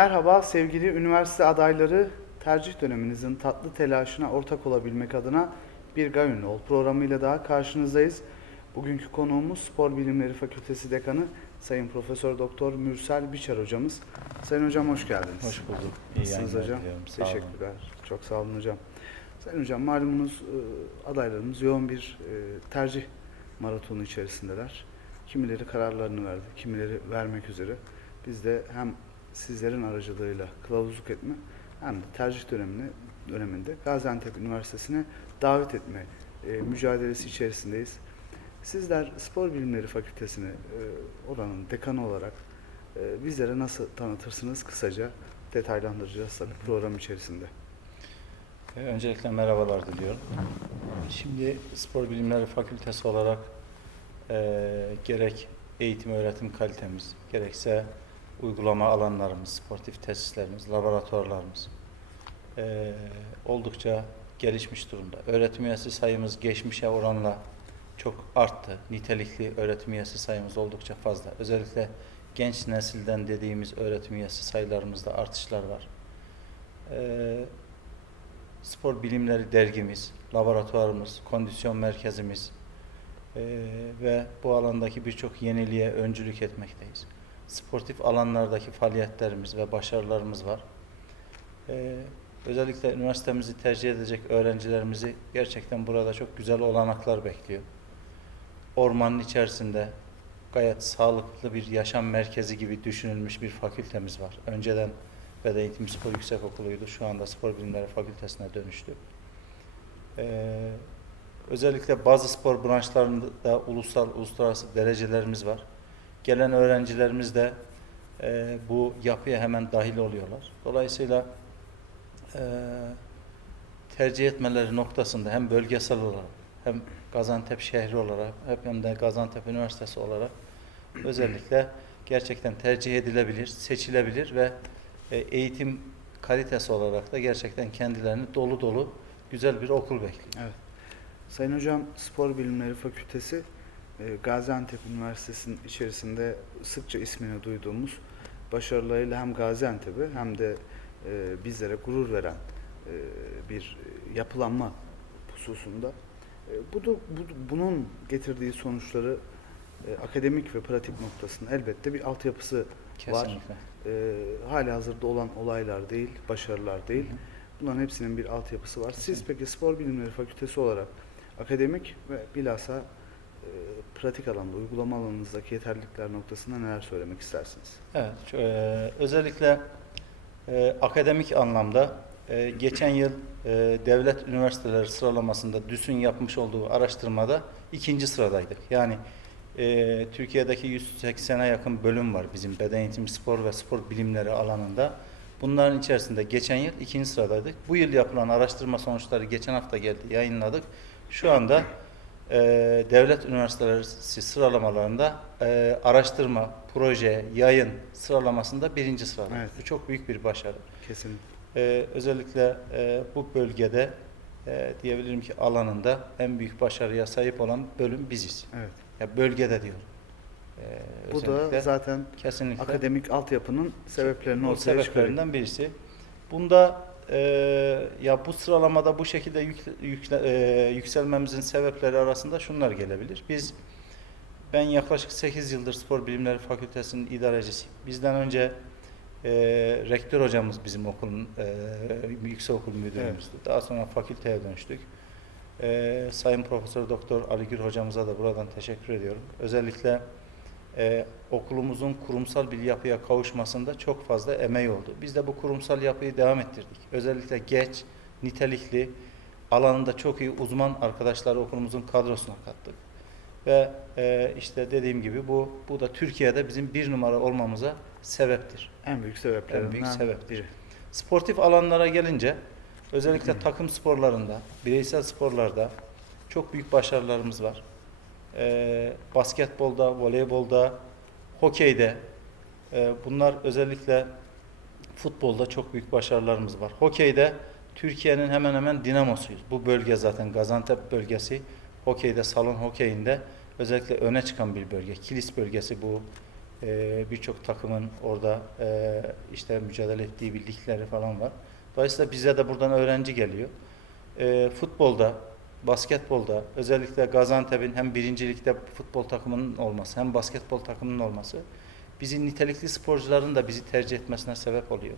Merhaba sevgili üniversite adayları. Tercih döneminizin tatlı telaşına ortak olabilmek adına Bir Gayun Ol programıyla daha karşınızdayız. Bugünkü konuğumuz Spor Bilimleri Fakültesi Dekanı Sayın Profesör Doktor Mürsel Biçer hocamız. Sayın hocam hoş geldiniz. Hoş bulduk. İyi Nasılsınız hocam? diliyorum. Sağ olun. Teşekkürler. Çok sağ olun hocam. Sayın hocam malumunuz e, adaylarımız yoğun bir e, tercih maratonu içerisindeler. Kimileri kararlarını verdi, kimileri vermek üzere. Biz de hem sizlerin aracılığıyla kılavuzluk etme hem de tercih dönemini döneminde Gaziantep Üniversitesi'ne davet etme e, mücadelesi içerisindeyiz. Sizler Spor Bilimleri Fakültesini e, oranın dekanı olarak e, bizlere nasıl tanıtırsınız kısaca detaylandıracağız tabii program içerisinde. Ee, Öncelikle merhabalar diliyorum. Şimdi Spor Bilimleri Fakültesi olarak e, gerek eğitim öğretim kalitemiz, gerekse uygulama alanlarımız, sportif tesislerimiz, laboratuvarlarımız e, oldukça gelişmiş durumda. Öğretim üyesi sayımız geçmişe oranla çok arttı. Nitelikli öğretim üyesi sayımız oldukça fazla. Özellikle genç nesilden dediğimiz öğretim üyesi sayılarımızda artışlar var. Ee, spor bilimleri dergimiz, laboratuvarımız, kondisyon merkezimiz ee, ve bu alandaki birçok yeniliğe öncülük etmekteyiz. Sportif alanlardaki faaliyetlerimiz ve başarılarımız var. Ee, özellikle üniversitemizi tercih edecek öğrencilerimizi gerçekten burada çok güzel olanaklar bekliyor. Ormanın içerisinde gayet sağlıklı bir yaşam merkezi gibi düşünülmüş bir fakültemiz var. Önceden Beden Eğitim Spor Yüksekokulu'ydu. Şu anda Spor Bilimleri Fakültesine dönüştü. Ee, özellikle bazı spor branşlarında ulusal, uluslararası derecelerimiz var. Gelen öğrencilerimiz de e, bu yapıya hemen dahil oluyorlar. Dolayısıyla e, tercih etmeleri noktasında hem bölgesel olarak hem Gaziantep şehri olarak hem de Gaziantep Üniversitesi olarak özellikle gerçekten tercih edilebilir, seçilebilir ve e, eğitim kalitesi olarak da gerçekten kendilerini dolu dolu güzel bir okul bekliyor. Evet. Sayın Hocam Spor Bilimleri Fakültesi Gaziantep Üniversitesi'nin içerisinde sıkça ismini duyduğumuz başarılarıyla hem Gaziantep'e hem de e, bizlere gurur veren e, bir yapılanma hususunda. E, bu da, bu, bunun getirdiği sonuçları akademik ve pratik noktasında elbette bir altyapısı var. Kesinlikle. E, hali hazırda olan olaylar değil, başarılar değil. Hı hı. Bunların hepsinin bir altyapısı var. Siz peki Spor Bilimleri Fakültesi olarak akademik ve bilhassa pratik alanda, uygulama alanınızdaki yeterlilikler noktasında neler söylemek istersiniz? Evet, e, özellikle e, akademik anlamda e, geçen yıl e, devlet üniversiteleri sıralamasında DÜS'ün yapmış olduğu araştırmada ikinci sıradaydık. Yani e, Türkiye'deki 180'e yakın bölüm var bizim beden eğitimi, spor ve spor bilimleri alanında. Bunların içerisinde geçen yıl ikinci sıradaydık. Bu yıl yapılan araştırma sonuçları geçen hafta geldi, yayınladık. Şu anda e, devlet üniversiteleri sıralamalarında e, araştırma, proje, yayın sıralamasında birinci sırada. Evet. Bu çok büyük bir başarı. Kesinlikle. E, özellikle e, bu bölgede e, diyebilirim ki alanında en büyük başarıya sahip olan bölüm biziz. Evet. Ya bölgede diyorum. E, Bu da zaten kesinlikle akademik altyapının sebeplerini bu ortaya çıkarıyor. sebeplerinden birisi. Bunda e, ya bu sıralamada bu şekilde yükle- yükle- e, yükselmemizin sebepleri arasında şunlar gelebilir. Biz ben yaklaşık 8 yıldır Spor Bilimleri Fakültesi'nin idarecisiyim. Bizden önce e, rektör hocamız bizim okulun e, yüksekokul müdürümüzdü. Daha sonra fakülteye dönüştük. E, Sayın Profesör Doktor Ali Gür hocamıza da buradan teşekkür ediyorum. Özellikle e, okulumuzun kurumsal bir yapıya kavuşmasında çok fazla emeği oldu. Biz de bu kurumsal yapıyı devam ettirdik. Özellikle geç, nitelikli, alanında çok iyi uzman arkadaşları okulumuzun kadrosuna kattık. Ve e, işte dediğim gibi bu bu da Türkiye'de bizim bir numara olmamıza sebeptir. En büyük sebeplerinden En büyük sebeptir. biri. Sportif alanlara gelince özellikle takım sporlarında, bireysel sporlarda çok büyük başarılarımız var. Ee, basketbolda, voleybolda, hokeyde e, bunlar özellikle futbolda çok büyük başarılarımız var. Hokeyde Türkiye'nin hemen hemen dinamosuyuz. Bu bölge zaten Gaziantep bölgesi. Hokeyde, salon hokeyinde özellikle öne çıkan bir bölge. Kilis bölgesi bu e, birçok takımın orada e, işte mücadele ettiği bir ligleri falan var. Dolayısıyla bize de buradan öğrenci geliyor. E, futbolda, basketbolda özellikle Gaziantep'in hem birincilikte futbol takımının olması hem basketbol takımının olması bizi nitelikli sporcuların da bizi tercih etmesine sebep oluyor.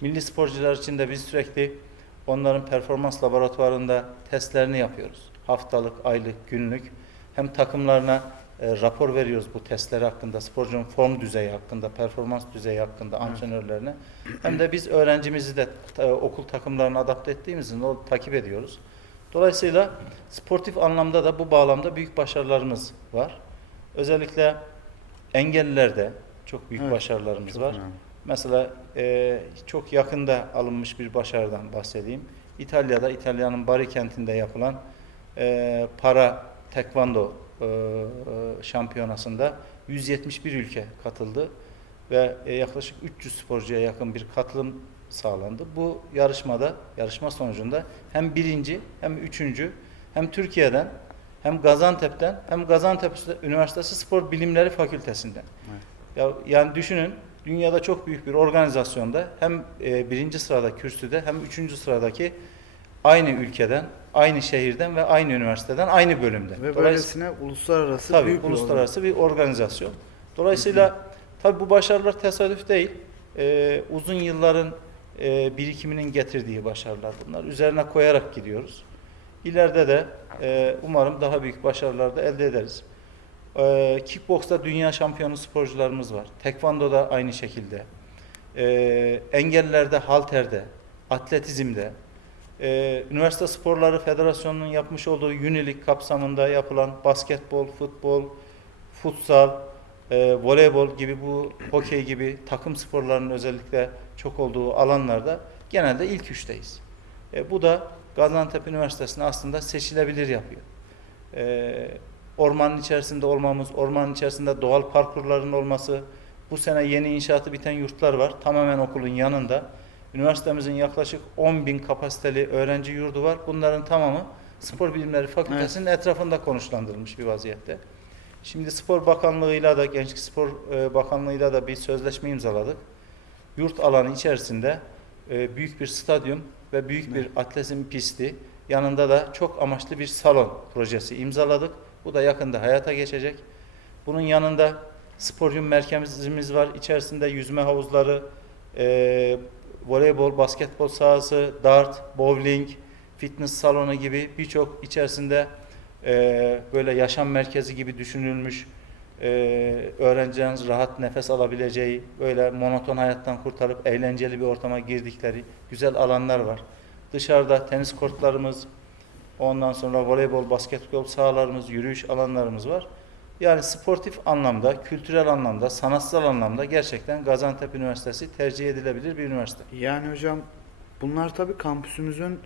Milli sporcular için de biz sürekli onların performans laboratuvarında testlerini yapıyoruz. Haftalık, aylık, günlük. Hem takımlarına e, rapor veriyoruz bu testleri hakkında, sporcunun form düzeyi hakkında, performans düzeyi hakkında Evet. antrenörlerine. Hem de biz öğrencimizi de e, okul takımlarına adapte ettiğimiz için takip ediyoruz. Dolayısıyla sportif anlamda da bu bağlamda büyük başarılarımız var. Özellikle engellilerde çok büyük Evet, başarılarımız Çok var. önemli. Mesela e, çok yakında alınmış bir başarıdan bahsedeyim. İtalya'da, İtalya'nın Bari kentinde yapılan e, para tekvando e, e, şampiyonasında 171 ülke katıldı ve e, yaklaşık 300 sporcuya yakın bir katılım sağlandı. Bu yarışmada, yarışma sonucunda hem birinci hem üçüncü hem Türkiye'den hem Gaziantep'ten hem Gaziantep Üniversitesi Spor Bilimleri Fakültesinden. Evet. Ya, yani düşünün dünyada çok büyük bir organizasyonda hem e, birinci sırada kürsüde hem üçüncü sıradaki aynı ülkeden, aynı şehirden ve aynı üniversiteden, aynı bölümde. Ve Dolayısıyla böylesine uluslararası tabii büyük bir uluslararası bir organizasyon. Dolayısıyla tabii bu başarılar tesadüf değil. Ee, uzun yılların e, birikiminin getirdiği başarılar bunlar. Üzerine koyarak gidiyoruz. İleride de e, umarım daha büyük başarılar da elde ederiz. Ee, kickbox'ta dünya şampiyonu sporcularımız var. Tekvando'da aynı şekilde. Ee, engellilerde, halterde, atletizmde, ee, Üniversite Sporları Federasyonu'nun yapmış olduğu Unilik kapsamında yapılan basketbol, futbol, futsal, e, voleybol gibi bu hokey gibi takım sporlarının özellikle çok olduğu alanlarda genelde ilk üçteyiz. E, bu da Gaziantep Üniversitesi'ni aslında seçilebilir yapıyor. E, ormanın içerisinde olmamız, ormanın içerisinde doğal parkurların olması, bu sene yeni inşaatı biten yurtlar var. Tamamen okulun yanında. Üniversitemizin yaklaşık 10 bin kapasiteli öğrenci yurdu var. Bunların tamamı Spor Bilimleri Fakültesi'nin etrafında konuşlandırılmış bir vaziyette. Şimdi Spor Bakanlığı'yla da Gençlik Spor e, Bakanlığı'yla da bir sözleşme imzaladık. Yurt alanı içerisinde e, büyük bir stadyum ve büyük bir atletizm pisti, yanında da çok amaçlı bir salon projesi imzaladık. Bu da yakında hayata geçecek. Bunun yanında sporyum merkezimiz var. İçerisinde yüzme havuzları, e, voleybol, basketbol sahası, dart, bowling, fitness salonu gibi birçok içerisinde e, böyle yaşam merkezi gibi düşünülmüş e, öğrencilerin rahat nefes alabileceği, böyle monoton hayattan kurtarıp eğlenceli bir ortama girdikleri güzel alanlar var. Dışarıda tenis kortlarımız, ondan sonra voleybol, basketbol sahalarımız, yürüyüş alanlarımız var. Yani sportif anlamda, kültürel anlamda, sanatsal anlamda gerçekten Gaziantep Üniversitesi tercih edilebilir bir üniversite. Yani hocam bunlar tabii kampüsümüzün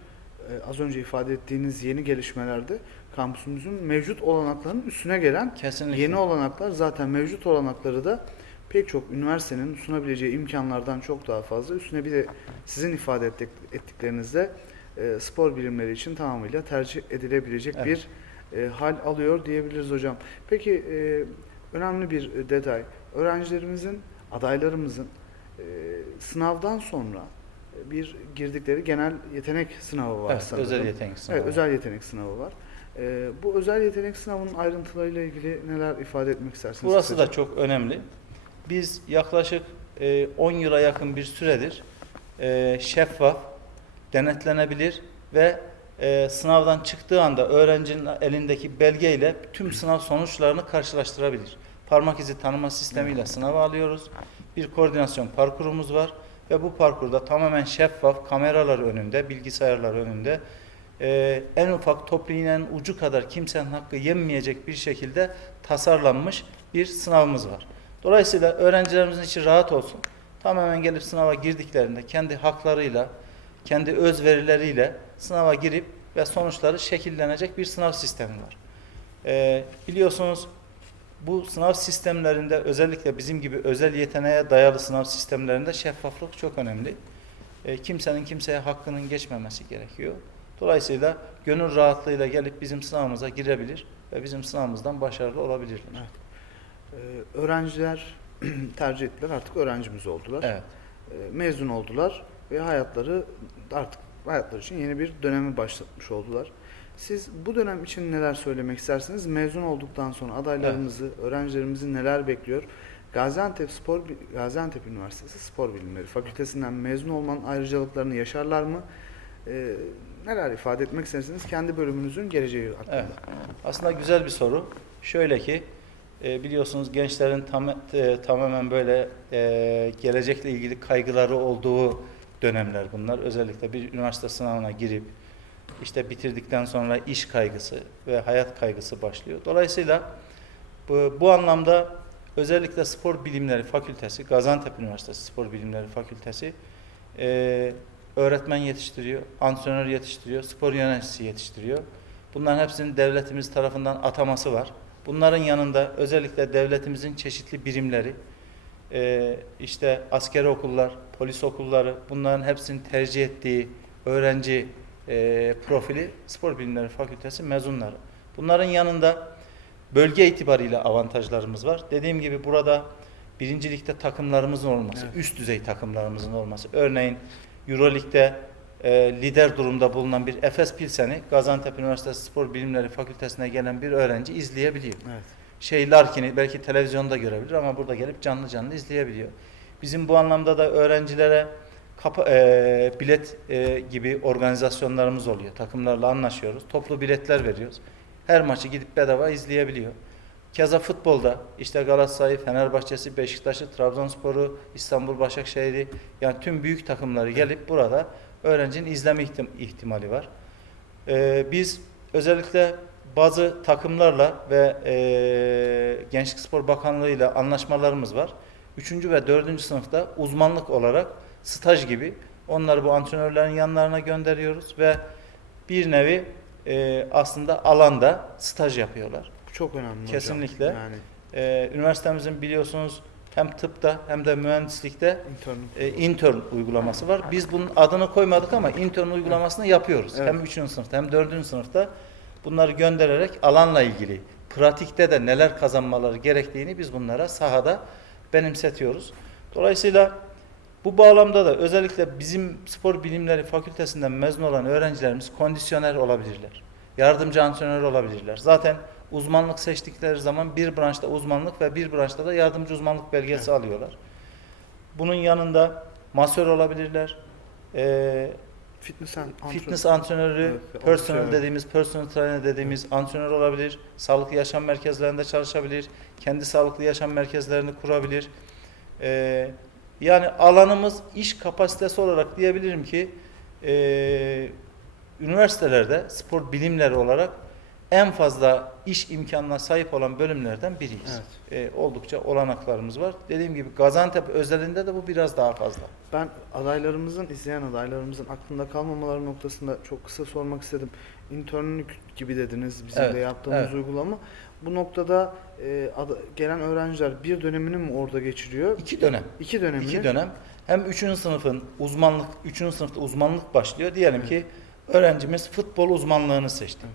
az önce ifade ettiğiniz yeni gelişmelerde kampüsümüzün mevcut olanaklarının üstüne gelen Kesinlikle. yeni olanaklar zaten mevcut olanakları da pek çok üniversitenin sunabileceği imkanlardan çok daha fazla. Üstüne bir de sizin ifade ettik, ettiklerinizde e, spor bilimleri için tamamıyla tercih edilebilecek Evet. bir e, hal alıyor diyebiliriz hocam. Peki e, önemli bir e, detay. Öğrencilerimizin, adaylarımızın e, sınavdan sonra e, bir girdikleri genel yetenek sınavı var Evet, sanırım. özel yetenek sınavı. Evet, özel yetenek sınavı var. E, bu özel yetenek sınavının ayrıntılarıyla ilgili neler ifade etmek istersiniz? Burası kısaca? da çok önemli. Biz yaklaşık e, 10 yıla yakın bir süredir e, şeffaf, denetlenebilir ve e, sınavdan çıktığı anda öğrencinin elindeki belgeyle tüm sınav sonuçlarını karşılaştırabilir. Parmak izi tanıma sistemiyle sınava alıyoruz. Bir koordinasyon parkurumuz var ve bu parkurda tamamen şeffaf, kameralar önünde, bilgisayarlar önünde e, en ufak topriğinin ucu kadar kimsenin hakkı yenmeyecek bir şekilde tasarlanmış bir sınavımız var. Dolayısıyla öğrencilerimizin içi rahat olsun. Tamamen gelip sınava girdiklerinde kendi haklarıyla, kendi özverileriyle sınava girip ve sonuçları şekillenecek bir sınav sistemi var. Ee, biliyorsunuz bu sınav sistemlerinde özellikle bizim gibi özel yeteneğe dayalı sınav sistemlerinde şeffaflık çok önemli. Ee, kimsenin kimseye hakkının geçmemesi gerekiyor. Dolayısıyla gönül rahatlığıyla gelip bizim sınavımıza girebilir ve bizim sınavımızdan başarılı olabilirler. Evet. Ee, öğrenciler tercih ettiler. Artık öğrencimiz oldular. Evet. E, mezun oldular ve hayatları artık hayatları için yeni bir dönemi başlatmış oldular. Siz bu dönem için neler söylemek istersiniz? Mezun olduktan sonra adaylarımızı, öğrencilerimizi neler bekliyor? Gaziantep Spor Gaziantep Üniversitesi Spor Bilimleri Fakültesinden mezun olmanın ayrıcalıklarını yaşarlar mı? E, neler ifade etmek istersiniz kendi bölümünüzün geleceği hakkında? Evet. Aslında güzel bir soru. Şöyle ki e, biliyorsunuz gençlerin tam, e, tamamen böyle e, gelecekle ilgili kaygıları olduğu dönemler bunlar. Özellikle bir üniversite sınavına girip işte bitirdikten sonra iş kaygısı ve hayat kaygısı başlıyor. Dolayısıyla bu, bu anlamda özellikle Spor Bilimleri Fakültesi, Gaziantep Üniversitesi Spor Bilimleri Fakültesi e, öğretmen yetiştiriyor, antrenör yetiştiriyor, spor yöneticisi yetiştiriyor. Bunların hepsinin devletimiz tarafından ataması var. Bunların yanında özellikle devletimizin çeşitli birimleri, e, işte askeri okullar, polis okulları bunların hepsinin tercih ettiği öğrenci e, profili Spor Bilimleri Fakültesi mezunları. Bunların yanında bölge itibariyle avantajlarımız var. Dediğim gibi burada birincilikte takımlarımızın olması, Evet. üst düzey takımlarımızın olması. Örneğin Euroleague'de e, lider durumda bulunan bir Efes Pilsen'i Gaziantep Üniversitesi Spor Bilimleri Fakültesine gelen bir öğrenci izleyebiliyor. Evet. Şey Larkin'i belki televizyonda görebilir ama burada gelip canlı canlı izleyebiliyor. Bizim bu anlamda da öğrencilere kapa, e, bilet e, gibi organizasyonlarımız oluyor. Takımlarla anlaşıyoruz. Toplu biletler veriyoruz. Her maçı gidip bedava izleyebiliyor. Keza futbolda işte Galatasaray, Fenerbahçe'si, Beşiktaş'ı, Trabzonspor'u, İstanbul Başakşehir'i yani tüm büyük takımları gelip burada öğrencinin izleme ihtim- ihtimali var. Ee, biz özellikle bazı takımlarla ve e, Gençlik Spor Bakanlığı ile anlaşmalarımız var. Üçüncü ve dördüncü sınıfta uzmanlık olarak staj gibi onları bu antrenörlerin yanlarına gönderiyoruz ve bir nevi e, aslında alanda staj yapıyorlar. Bu çok önemli hocam. Kesinlikle. Yani Ee, üniversitemizin biliyorsunuz hem tıpta hem de mühendislikte intern. e, intern uygulaması var. Biz bunun adını koymadık ama intern uygulamasını yapıyoruz. Evet. Hem 3. sınıfta hem 4. sınıfta bunları göndererek alanla ilgili pratikte de neler kazanmaları gerektiğini biz bunlara sahada benimsetiyoruz. Dolayısıyla bu bağlamda da özellikle bizim spor bilimleri fakültesinden mezun olan öğrencilerimiz kondisyoner olabilirler. Yardımcı antrenör olabilirler. Zaten uzmanlık seçtikleri zaman bir branşta uzmanlık ve bir branşta da yardımcı uzmanlık belgesi alıyorlar. Bunun yanında masör olabilirler. Ee, Fitness, antrenör- fitness antrenörü, Evet, personal antrenör. dediğimiz, personal trainer dediğimiz antrenör olabilir. Sağlıklı yaşam merkezlerinde çalışabilir. Kendi sağlıklı yaşam merkezlerini kurabilir. Ee, yani alanımız iş kapasitesi olarak diyebilirim ki e, üniversitelerde spor bilimleri olarak en fazla iş imkanına sahip olan bölümlerden biriyiz. Evet. Ee, oldukça olanaklarımız var. Dediğim gibi Gaziantep özelinde de bu biraz daha fazla. Ben adaylarımızın, izleyen adaylarımızın aklında kalmamaları noktasında çok kısa sormak istedim. İnternlük gibi dediniz bizim Evet, de yaptığımız evet. uygulama. Bu noktada e, ada- gelen öğrenciler bir dönemini mi orada geçiriyor? İki dönem. İki dönemini. İki dönem. Hem üçüncü sınıfın uzmanlık, üçüncü sınıfta uzmanlık başlıyor. Diyelim ki öğrencimiz futbol uzmanlığını seçti.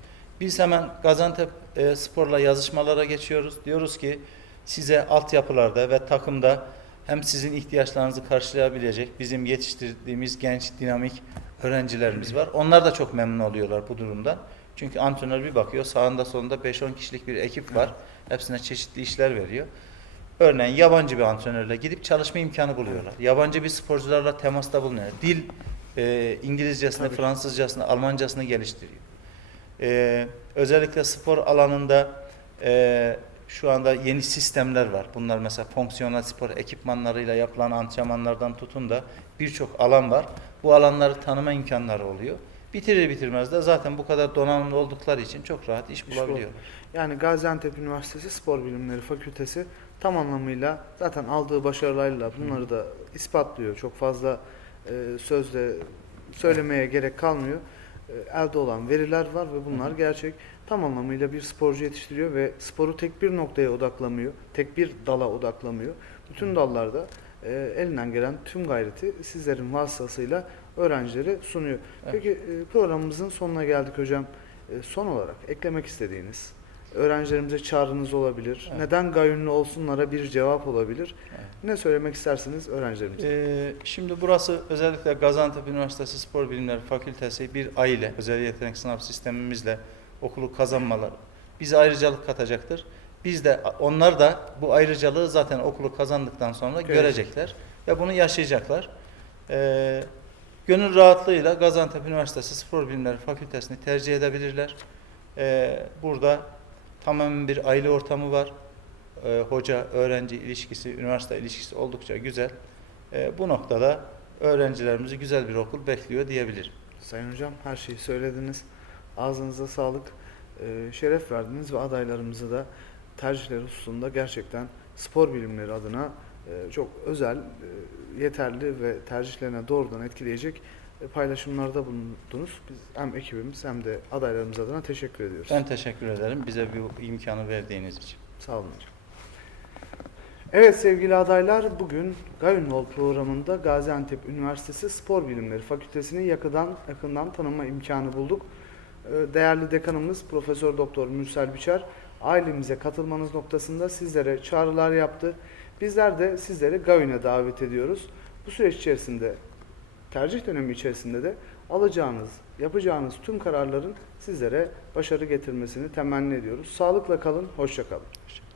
Biz hemen Gaziantep e, Spor'la yazışmalara geçiyoruz. Diyoruz ki size altyapılarda ve takımda hem sizin ihtiyaçlarınızı karşılayabilecek bizim yetiştirdiğimiz genç, dinamik öğrencilerimiz var. Onlar da çok memnun oluyorlar bu durumdan. Çünkü antrenör bir bakıyor sağında solunda 5-10 kişilik bir ekip var. Hepsine çeşitli işler veriyor. Örneğin yabancı bir antrenörle gidip çalışma imkanı buluyorlar. Yabancı bir sporcularla temasta bulunuyor. Dil e, İngilizcesini, Tabii. Fransızcasını, Almancasını geliştiriyor. E, özellikle spor alanında e, şu anda yeni sistemler var. Bunlar mesela fonksiyonel spor ekipmanlarıyla yapılan antrenmanlardan tutun da birçok alan var. Bu alanları tanıma imkanları oluyor. Bitirir bitirmez de zaten bu kadar donanımlı oldukları için çok rahat iş bulabiliyor. Yani Gaziantep Üniversitesi Spor Bilimleri Fakültesi tam anlamıyla zaten aldığı başarılarla bunları da ispatlıyor. Çok fazla e, sözle söylemeye gerek kalmıyor. E, elde olan veriler var ve bunlar gerçek. Tam anlamıyla bir sporcu yetiştiriyor ve sporu tek bir noktaya odaklamıyor. Tek bir dala odaklamıyor. Bütün dallarda e, elinden gelen tüm gayreti sizlerin vasıtasıyla öğrencilere sunuyor. Evet. Peki e, programımızın sonuna geldik hocam. E, son olarak eklemek istediğiniz öğrencilerimize çağrınız olabilir. Evet. Neden Gayunlu olsunlara bir cevap olabilir. Evet. Ne söylemek istersiniz öğrencilerimize? Ee, şimdi burası özellikle Gaziantep Üniversitesi Spor Bilimleri Fakültesi bir aile. Özel yetenek sınav sistemimizle okulu kazanmaları bize ayrıcalık katacaktır. Biz de onlar da bu ayrıcalığı zaten okulu kazandıktan sonra Görecek. görecekler ve bunu yaşayacaklar. Ee, gönül rahatlığıyla Gaziantep Üniversitesi Spor Bilimleri Fakültesini tercih edebilirler. Ee, burada tamamen bir aile ortamı var. Ee, hoca öğrenci ilişkisi, üniversite ilişkisi oldukça güzel. Ee, bu noktada öğrencilerimizi güzel bir okul bekliyor diyebilirim. Sayın Hocam her şeyi söylediniz. Ağzınıza sağlık. Ee, şeref verdiniz ve adaylarımızı da tercihleri hususunda gerçekten spor bilimleri adına çok özel, e, yeterli ve tercihlerine doğrudan etkileyecek e, paylaşımlarda bulundunuz. Biz hem ekibimiz hem de adaylarımız adına teşekkür ediyoruz. Ben teşekkür ederim bize bu imkanı verdiğiniz için. Sağ olun hocam. Evet sevgili adaylar bugün Gayunol programında Gaziantep Üniversitesi Spor Bilimleri Fakültesini yakından, yakından tanıma imkanı bulduk. Değerli dekanımız Profesör Doktor Mürsel Biçer ailemize katılmanız noktasında sizlere çağrılar yaptı. Bizler de sizleri Gayun'a davet ediyoruz. Bu süreç içerisinde tercih dönemi içerisinde de alacağınız, yapacağınız tüm kararların sizlere başarı getirmesini temenni ediyoruz. Sağlıkla kalın, hoşça kalın. Hoşça kalın.